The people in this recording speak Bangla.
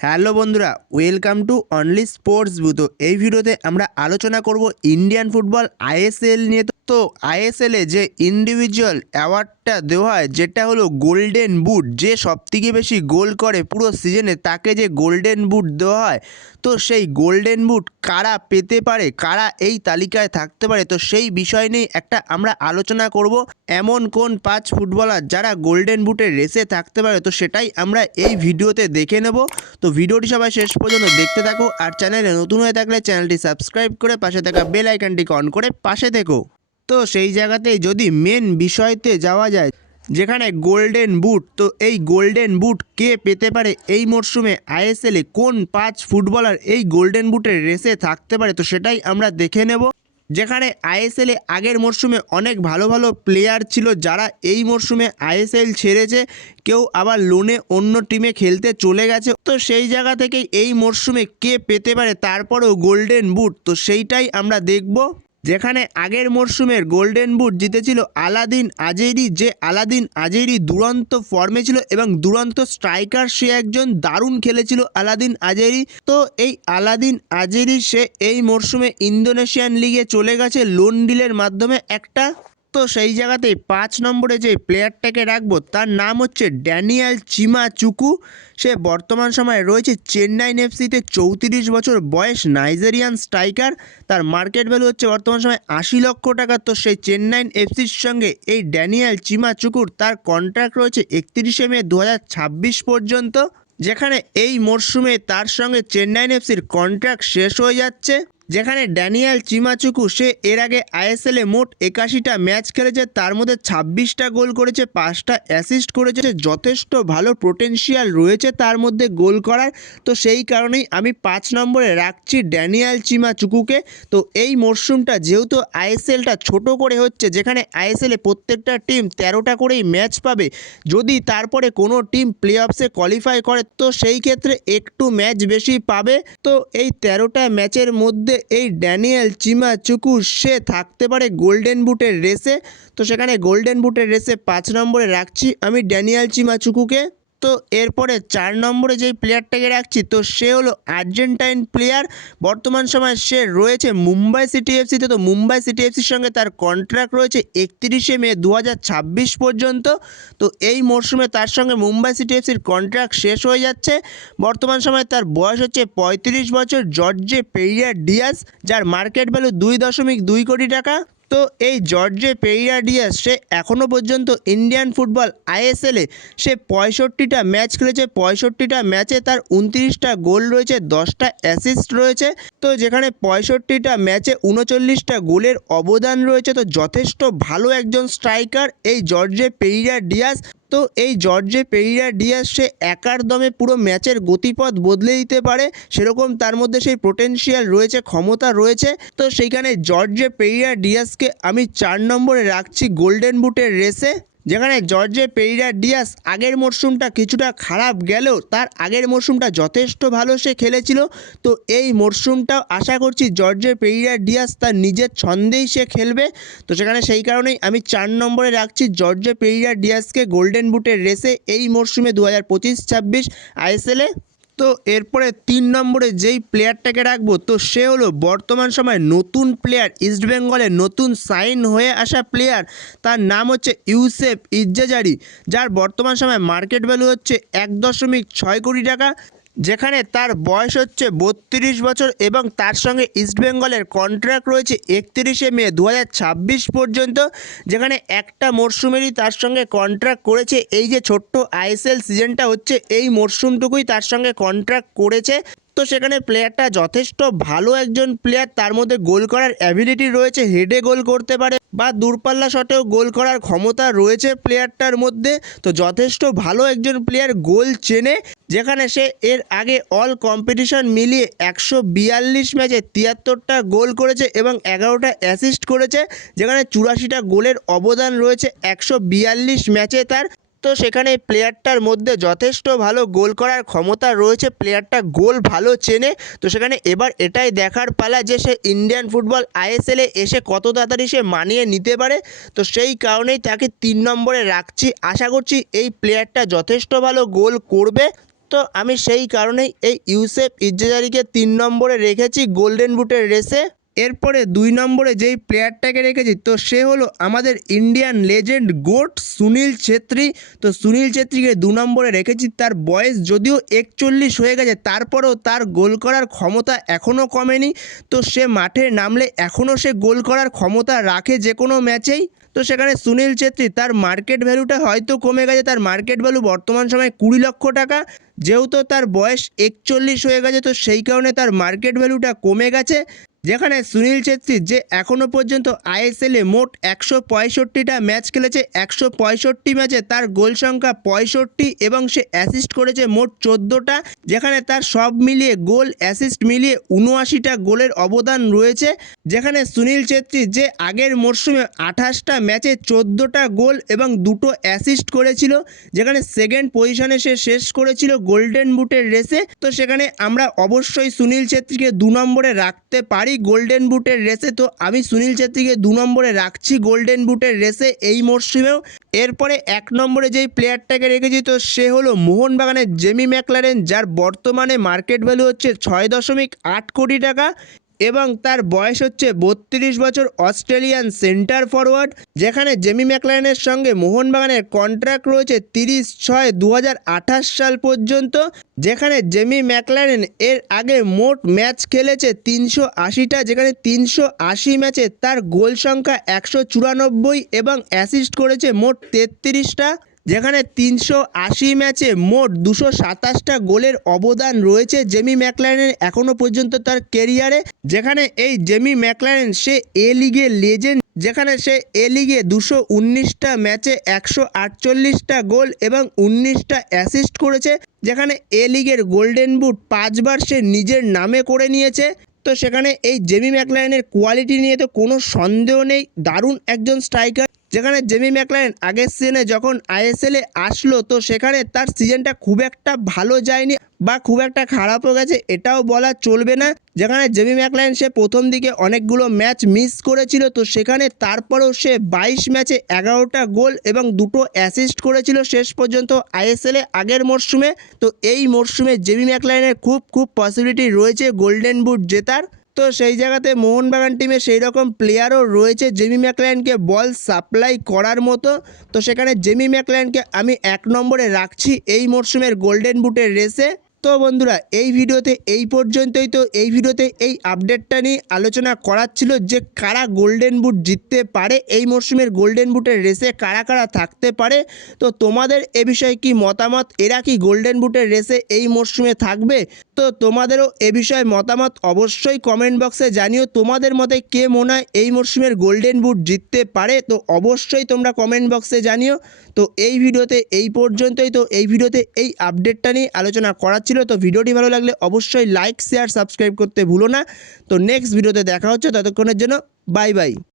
হ্যালো বন্ধুরা ওয়েলকাম টু অনলি স্পোর্টস বুতো এই ভিডিওতে আমরা আলোচনা করব ইন্ডিয়ান ফুটবল আইএসএল নিয়ে। তো- তো আইএসএল যে ইন্ডিভিজুয়াল অ্যাওয়ার্ডটা দেওয়া হয়, যেটা হলো গোল্ডেন বুট যে সবথেকে বেশি গোল করে পুরো সিজনে তাকে যে গোল্ডেন বুট দেওয়া হয়, তো সেই গোল্ডেন বুট কারা পেতে পারে, কারা এই তালিকায় থাকতে পারে, তো সেই বিষয় নিয়ে একটা আমরা আলোচনা করব। এমন কোন পাঁচ ফুটবলার যারা গোল্ডেন বুটের রেসে থাকতে পারে, তো সেটাই আমরা এই ভিডিওতে দেখে নেব। তো ভিডিওটি সবাই শেষ পর্যন্ত দেখতে থাকো, আর চ্যানেলে নতুন হয়ে থাকলে চ্যানেলটি সাবস্ক্রাইব করে পাশে থাকা বেল আইকনটিকে অন করে পাশে থেকো। তো সেই জায়গাতেই যদি মেন বিষয়তে যাওয়া যায়, যেখানে গোল্ডেন বুট তো এই গোল্ডেন বুট কে পেতে পারে এই মরশুমে আইএসএলে কোন পাঁচ ফুটবলার এই গোল্ডেন বুটের রেসে থাকতে পারে, তো সেটাই আমরা দেখে নেব। যেখানে আইএসএলে আগের মরশুমে অনেক ভালো ভালো প্লেয়ার ছিল যারা এই মরশুমে আইএসএল ছেড়েছে, কেউ আবার লোনে অন্য টিমে খেলতে চলে গেছে। তো সেই জায়গা থেকেই এই মরশুমে কে পেতে পারে, তারপরেও গোল্ডেন বুট তো সেইটাই আমরা দেখব। যেখানে আগের মরশুমের গোল্ডেন বুট জিতেছিল আলাদিন আজেরি, যে আলাদিন আজেরি দুরন্ত ফর্মে ছিল এবং দুরন্ত স্ট্রাইকার, সে একজন দারুণ খেলেছিল আলাদিন আজেরি। তো এই আলাদিন আজেরি, সে এই মরশুমে ইন্দোনেশিয়ান লিগে চলে গেছে লোন ডিলের মাধ্যমে একটা তো সেই জায়গাতেই পাঁচ নম্বরে যে প্লেয়ারটাকে রাখব, তার নাম হচ্ছে ড্যানিয়াল চিমা চুকু সে বর্তমান সময়ে রয়েছে চেন্নাইন এফসিতে, চৌত্রিশ বছর বয়স, নাইজেরিয়ান স্ট্রাইকার। তার মার্কেট ভ্যালু হচ্ছে বর্তমান সময় আশি লক্ষ টাকা। তো সেই চেন্নাইন এফসির সঙ্গে এই ড্যানিয়াল চিমা চুকুর তার কন্ট্রাক্ট রয়েছে একত্রিশে মে দু হাজার ছাব্বিশ পর্যন্ত, যেখানে এই মরশুমে তার সঙ্গে চেন্নাইন এফসির কন্ট্রাক্ট শেষ হয়ে যাচ্ছে। যেখানে ড্যানিয়াল চিমাচুকু, সে এর আগে আইএসএলে মোট একাশিটা ম্যাচ খেলেছে, তার মধ্যে ছাব্বিশটা গোল করেছে, পাঁচটা অ্যাসিস্ট করেছে যথেষ্ট ভালো পোটেনশিয়াল রয়েছে তার মধ্যে গোল করার। তো সেই কারণেই আমি পাঁচ নম্বরে রাখছি ড্যানিয়াল চিমাচুকুকে। তো এই মরশুমটা যেহেতু আইএসএলটা ছোট করে হচ্ছে, যেখানে আইএসএলে প্রত্যেকটা টিম তেরোটা করেই ম্যাচ পাবে, যদি তারপরে কোনো টিম প্লে অফসে কোয়ালিফাই করে, তো সেই ক্ষেত্রে একটু ম্যাচ বেশি পাবে। তো এই তেরোটা ম্যাচের মধ্যে এই ড্যানিয়েল চিমা চুকু সে থাকতে পারে গোল্ডেন বুটের রেসে। তো সেখানে গোল্ডেন বুটের রেসে পাঁচ নম্বরে রাখছি আমি ড্যানিয়াল চিমা চুকুকে তো এরপরে চার নম্বরে যেই প্লেয়ারটাকে রাখছি, তো সে হলো আর্জেন্টাইন প্লেয়ার বর্তমান সময় সে রয়েছে মুম্বাই সিটি এফসিতে তো। মুম্বাই সিটি এফসির সঙ্গে তার কন্ট্রাক্ট রয়েছে একত্রিশে মে দু হাজার ছাব্বিশ পর্যন্ত। তো এই মরশুমে তার সঙ্গে মুম্বাই সিটি এফসির কন্ট্রাক্ট শেষ হয়ে যাচ্ছে। বর্তমান সময়ে তার বয়স হচ্ছে পঁয়ত্রিশ বছর জর্জে পেরিয়ার ডিয়াস, যার মার্কেট ভ্যালু দুই দশমিক দুই কোটি টাকা। তো এই জর্জে পেরিয়া ডিয়াস সে এখনও পর্যন্ত ইন্ডিয়ান ফুটবল আইএসএলে সে পঁয়ষট্টিটা ম্যাচ খেলেছে। পঁয়ষট্টিটা ম্যাচে তার উনত্রিশটা গোল রয়েছে, দশটা অ্যাসিস্ট রয়েছে। তো যেখানে পঁয়ষট্টিটা ম্যাচে উনচল্লিশটা গোলের অবদান রয়েছে, তো যথেষ্ট ভালো একজন স্ট্রাইকার এই জর্জে পেরিয়া ডিয়াস তো এই জর্জে পেরিরা ডিয়াস সে একার দমে পুরো ম্যাচের গতিপথ বদলে দিতে পারে, সেরকম তার মধ্যে সেই পোটেনশিয়াল রয়েছে, ক্ষমতা রয়েছে। তো সেইখানে জর্জে পেরিরা ডিয়াসকে আমি চার নম্বরে রাখছি গোল্ডেন বুটের রেসে। যেখানে জর্জে পেরিরা ডিয়াস আগের মরশুমটা কিছুটা খারাপ গেলেও তার আগের মরশুমটা যথেষ্ট ভালো সে খেলেছিল। তো এই মরশুমটাও আশা করছি জর্জে পেরিরা ডিয়াস তার নিজের ছন্দেই সে খেলবে। তো সেখানে সেই কারণেই আমি চার নম্বরে রাখছি জর্জে পেরিরা ডিয়াসকে গোল্ডেন বুটের রেসে এই মরশুমে দু হাজার পঁচিশ ছাব্বিশ আইএসএলে তো এরপরে তিন নম্বরে যেই প্লেয়ারটাকে রাখব, তো সে হলো বর্তমান সময়ে নতুন প্লেয়ার ইস্টবেঙ্গলে নতুন সাইন হয়ে আসা প্লেয়ার তার নাম হচ্ছে ইউসেফ ইজ্জাজারি যার বর্তমান সময়ে মার্কেট ভ্যালু হচ্ছে এক দশমিক ছয় কোটি টাকা। যেখানে তার বয়স হচ্ছে বত্রিশ বছর এবং তার সঙ্গে ইস্টবেঙ্গলের কন্ট্রাক্ট রয়েছে একত্রিশে মে দু হাজার ছাব্বিশ পর্যন্ত, যেখানে একটা মরশুমেরই তার সঙ্গে কন্ট্রাক্ট করেছে। এই যে ছোট্ট আইএসএল সিজনটা হচ্ছে, এই মরশুমটুকুই তার সঙ্গে কন্ট্রাক্ট করেছে। তো সেখানে প্লেয়ারটা যথেষ্ট ভালো একজন প্লেয়ার তার মধ্যে গোল করার অ্যাবিলিটি রয়েছে হেডে গোল করতে পারে বা দূরপাল্লা শটেও গোল করার ক্ষমতা রয়েছে প্লেয়ারটার মধ্যে। তো যথেষ্ট ভালো একজন প্লেয়ার গোল চেনে, যেখানে সে এর আগে অল কম্পিটিশন মিলিয়ে একশো বিয়াল্লিশ ম্যাচে তিয়াত্তরটা গোল করেছে এবং এগারোটা অ্যাসিস্ট করেছে, যেখানে চুরাশিটা গোলের অবদান রয়েছে। একশো বিয়াল্লিশ ম্যাচে তার তো সেখানে প্লেয়ারটার মধ্যে যথেষ্ট ভালো গোল করার ক্ষমতা রয়েছে। প্লেয়ারটা গোল ভালো চেনে। তো সেখানে এবার এটাই দেখার পালা যে সে ইন্ডিয়ান ফুটবল আইএসএলে এসে কত তাড়াতাড়ি সে মানিয়ে নিতে পারে। তো সেই কারণেই তাকে তিন নম্বরে রাখছি। আশা করছি এই প্লেয়ারটা যথেষ্ট ভালো গোল করবে। তো আমি সেই কারণেই এই ইউসেফ ইজ্জাজারিকে তিন নম্বরে রেখেছি গোল্ডেন বুটের রেসে এরপরে দুই নম্বরে যেই প্লেয়ারটাকে রেখেছি, তো সে হলো আমাদের Indian legend GOAT Sunil Chhetri তো সুনীল ছেত্রীকে দু নম্বরে রেখেছি, তার বয়স যদিও একচল্লিশ হয়ে গেছে, তারপরেও তার গোল করার ক্ষমতা এখনও কমেনি। তো সে মাঠে নামলে এখনও সে গোল করার ক্ষমতা রাখে যে কোনো ম্যাচেই। তো সেখানে সুনীল ছেত্রী তার মার্কেট ভ্যালুটা হয়তো কমে গেছে, তার মার্কেট ভ্যালু বর্তমান সময়ে কুড়ি লক্ষ টাকা। যেহেতু তার বয়স একচল্লিশ হয়ে গেছে, তো সেই কারণে তার মার্কেট ভ্যালুটা কমে গেছে। যেখানে সুনীল ছেত্রী যে এখনও পর্যন্ত আইএসএলে মোট একশো পঁয়ষট্টিটা ম্যাচ খেলেছে, একশো পঁয়ষট্টি ম্যাচে তার গোল সংখ্যা পঁয়ষট্টি এবং সে অ্যাসিস্ট করেছে মোট চোদ্দোটা, যেখানে তার সব মিলিয়ে গোল অ্যাসিস্ট মিলিয়ে উনআশিটা গোলের অবদান রয়েছে। যেখানে সুনীল ছেত্রী যে আগের মরশুমে আঠাশটা ম্যাচে চোদ্দোটা গোল এবং দুটো অ্যাসিস্ট করেছিল, যেখানে সেকেন্ড পজিশনে সে শেষ করেছিল গোল্ডেন বুটের রেসে তো সেখানে আমরা অবশ্যই সুনীল ছেত্রীকে দু নম্বরে রাখতে পারি। গোল্ডেন বুটের রেসে তো আমি সুনীল ছেত্রীকে দু নম্বরে রাখছি গোল্ডেন বুটের রেসে এই মরশুমেও। এরপরে এক নম্বরে যেই প্লেয়ারটাকে রেখেছি তো সে হলো মোহনবাগানের জেমি ম্যাকলারেন যার বর্তমানে মার্কেট ভ্যালু হচ্ছে ছয় দশমিক আট কোটি টাকা। এবং তার বয়স হচ্ছে বত্রিশ বছর অস্ট্রেলিয়ান সেন্টার ফরওয়ার্ড, যেখানে জেমি ম্যাকলারেনের সঙ্গে মোহনবাগানের কন্ট্রাক্ট রয়েছে তিরিশ ছয় দু সাল পর্যন্ত, যেখানে জেমি ম্যাকলারেন এর আগে মোট ম্যাচ খেলেছে তিনশো আশিটা, যেখানে তিনশো আশি ম্যাচে তার গোল সংখ্যা একশো চুরানব্বই এবং অ্যাসিস্ট করেছে মোট তেত্রিশটা। যেখানে তিনশো আশি ম্যাচে মোট দুশো সাতাশটা গোলের অবদান রয়েছে জেমি ম্যাকলারেনের এখনও পর্যন্ত তার কেরিয়ারে যেখানে এই জেমি ম্যাকলারেন সে এ লিগে লেজেন্ড, যেখানে সে এ লিগে দুশো উনিশটা ম্যাচে একশো আটচল্লিশটা গোল এবং উনিশটা অ্যাসিস্ট করেছে। যেখানে এ লিগের গোল্ডেন বুট পাঁচবার সে নিজের নামে করে নিয়েছে। তো সেখানে এই জেমি ম্যাকলারেনের কোয়ালিটি নিয়ে তো কোনো সন্দেহ নেই। দারুণ একজন স্ট্রাইকার। যেখানে জেমি ম্যাকলারেন আগের সিজনে যখন আইএসএলে আসলো, তো সেখানে তার সিজনটা খুব একটা ভালো যায়নি বা খুব একটা খারাপও গেছে, এটাও বলা চলবে না। যেখানে জেমি ম্যাকলারেন সে প্রথম দিকে অনেকগুলো ম্যাচ মিস করেছিল, তো সেখানে তারপরেও সে বাইশ ম্যাচে এগারোটা গোল এবং দুটো অ্যাসিস্ট করেছিল শেষ পর্যন্ত আইএসএলে আগের মরশুমে। তো এই মরশুমে জেমি ম্যাকলারেনের খুব খুব পসিবিলিটি রয়েছে গোল্ডেন বুট জেতার। তো সেই জায়গাতে মোহনবাগান টিমে সেই রকম প্লেয়ারও রয়েছে জেমি ম্যাকলায়নকে বল সাপ্লাই করার মতো। তো সেখানে জেমি ম্যাকলায়নকে আমি এক নম্বরে রাখছি এই মরশুমের গোল্ডেন বুটের রেসে তো বন্ধুরা, এই ভিডিওতে এই পর্যন্তই। তো এই ভিডিওতে এই আপডেটটা নিয়ে আলোচনা করার ছিল যে কারা গোল্ডেন বুট জিততে পারে, এই মরশুমের গোল্ডেন বুটের রেসে কারা কারা থাকতে পারে। তো তোমাদের এ বিষয়ে কি মতামত? এরা কি গোল্ডেন বুটের রেসে এই মরশুমে থাকবে? তো তোমাদেরও এ বিষয়ে মতামত অবশ্যই কমেন্ট বক্সে জানিও। তোমাদের মতে কে মনে হয় এই মরশুমের গোল্ডেন বুট জিততে পারে? তো অবশ্যই তোমরা কমেন্ট বক্সে জানিও। তো এই ভিডিওতে এই পর্যন্তই। তো এই ভিডিওতে এই আপডেটটা নিয়ে আলোচনা করার ছিল, তো ভিডিওটি ভালো লাগলে অবশ্যই লাইক শেয়ার সাবস্ক্রাইব করতে ভুলো না। তো নেক্সট ভিডিওতে দেখা হচ্ছে, ততক্ষণের জন্য বাই বাই